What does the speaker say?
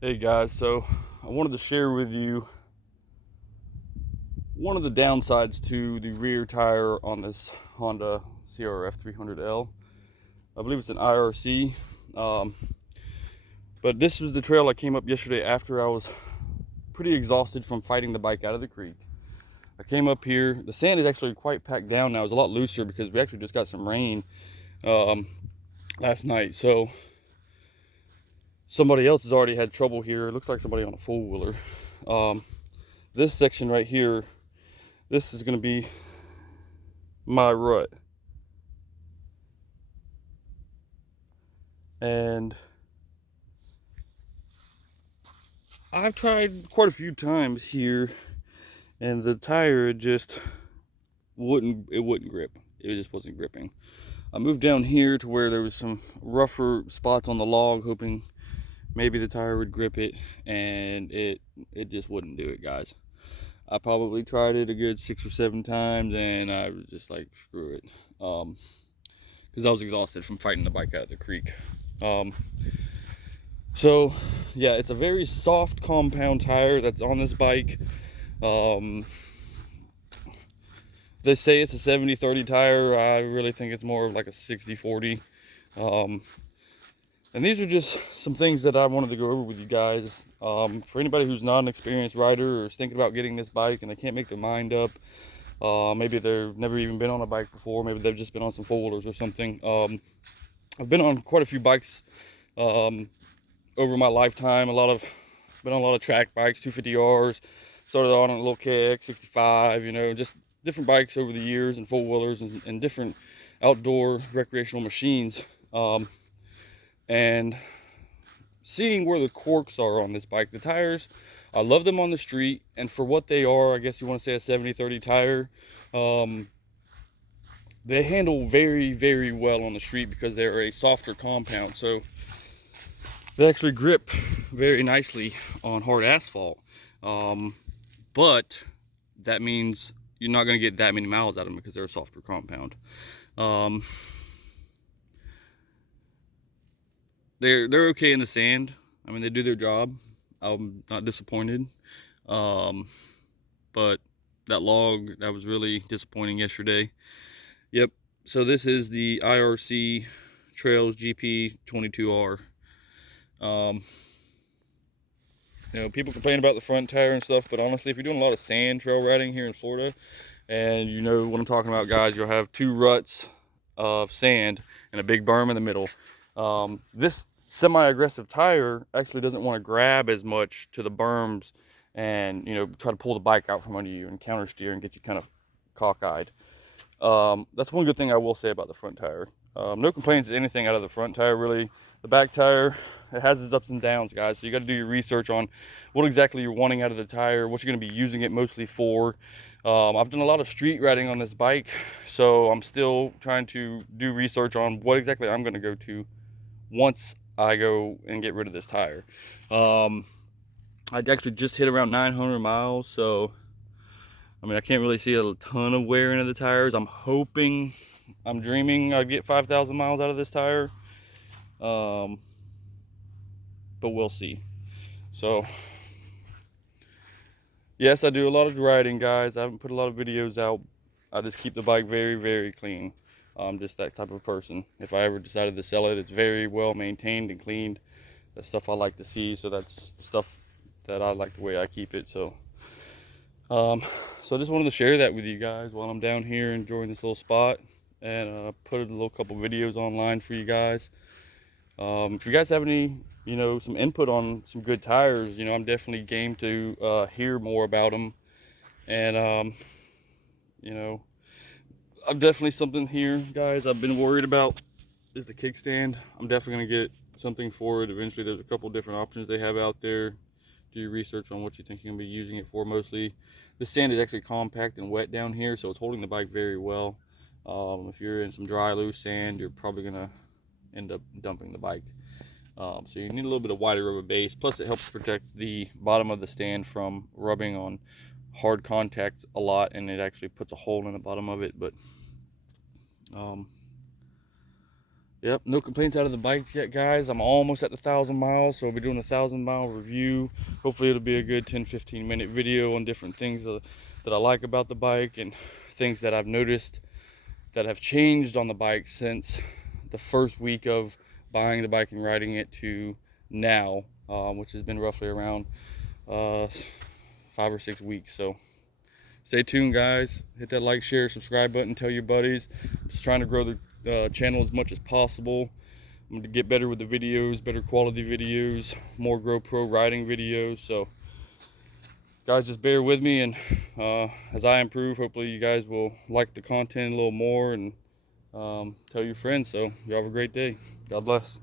Hey guys, so I wanted to share with you one of the downsides to the rear tire on this Honda CRF 300L. I believe it's an IRC, um, but this was the trail I came up yesterday after I was pretty exhausted from fighting the bike out of the creek. I came up here. The sand is actually quite packed down now. It's a lot looser because we actually just got some rain um, last night. So somebody else has already had trouble here. It looks like somebody on a four-wheeler. This section right here, this is going to be my rut, and I've tried quite a few times here, and the tire just wouldn't grip. It just wasn't gripping. I moved down here to where there was some rougher spots on the log, hoping maybe the tire would grip it, and it just wouldn't do it, guys. I probably tried it a good 6 or 7 times, and I was just like, screw it, because I was exhausted from fighting the bike out of the creek. So yeah, it's a very soft compound tire that's on this bike. They say it's a 70-30 tire. I really think it's more of like a 60-40. And these are just some things that I wanted to go over with you guys. For anybody who's not an experienced rider or is thinking about getting this bike and they can't make their mind up, maybe they've never even been on a bike before, maybe they've just been on some four-wheelers or something. I've been on quite a few bikes over my lifetime. Been on a lot of track bikes, 250Rs. Started on a little KX 65, just different bikes over the years, and four-wheelers, and different outdoor recreational machines. And seeing where the corks are on this bike, the tires, I love them on the street, and for what they are, I guess you want to say a 70-30 tire. They handle very, very well on the street because they're a softer compound. So they actually grip very nicely on hard asphalt. But that means you're not going to get that many miles out of them because they're a softer compound. They're okay in the sand. I mean, they do their job. I'm not disappointed. But that log, that was really disappointing yesterday. Yep. So this is the IRC Trails GP 22R. People complain about the front tire and stuff, but honestly, if you're doing a lot of sand trail riding here in Florida, and you know what I'm talking about, guys, you'll have two ruts of sand and a big berm in the middle. This semi-aggressive tire actually doesn't want to grab as much to the berms and, try to pull the bike out from under you and counter steer and get you kind of cockeyed. That's one good thing I will say about the front tire. No complaints anything out of the front tire, really. The back tire, it has its ups and downs, guys. So you got to do your research on what exactly you're wanting out of the tire, what you're going to be using it mostly for. I've done a lot of street riding on this bike, so I'm still trying to do research on what exactly I'm going to go to once I go and get rid of this tire. I actually just hit around 900 miles, so I mean, I can't really see a ton of wear into the tires. I'm dreaming I'd get 5,000 miles out of this tire. But we'll see. So, yes, I do a lot of riding, guys. I haven't put a lot of videos out. I just keep the bike very, very clean. I'm just that type of person. If I ever decided to sell it, it's very well maintained and cleaned. That's stuff I like to see, so that's stuff that I like the way I keep it. So I just wanted to share that with you guys while I'm down here enjoying this little spot, and put a little couple videos online for you guys. If you guys have any, some input on some good tires, I'm definitely game to hear more about them. And, I'm definitely something here, guys, I've been worried about is the kickstand. I'm definitely going to get something for it eventually. There's a couple different options they have out there. Do your research on what you think you're going to be using it for mostly. The sand is actually compact and wet down here, so it's holding the bike very well. If you're in some dry, loose sand, you're probably going to end up dumping the bike. So you need a little bit of wider rubber base. Plus, it helps protect the bottom of the stand from rubbing on hard contact a lot, and it actually puts a hole in the bottom of it. But Yep, no complaints out of the bikes yet, guys. I'm almost at the 1,000 miles, so we'll be doing a 1,000-mile review. Hopefully it'll be a good 10-15 minute video on different things that I like about the bike and things that I've noticed that have changed on the bike since the first week of buying the bike and riding it to now, which has been roughly around 5 or 6 weeks. So stay tuned, guys. Hit that like, share, subscribe button, tell your buddies. I'm just trying to grow the channel as much as possible. I'm going to get better with the videos, better quality videos, more GoPro riding videos. So guys, just bear with me, and as I improve, hopefully you guys will like the content a little more and tell your friends. So you have a great day. God bless.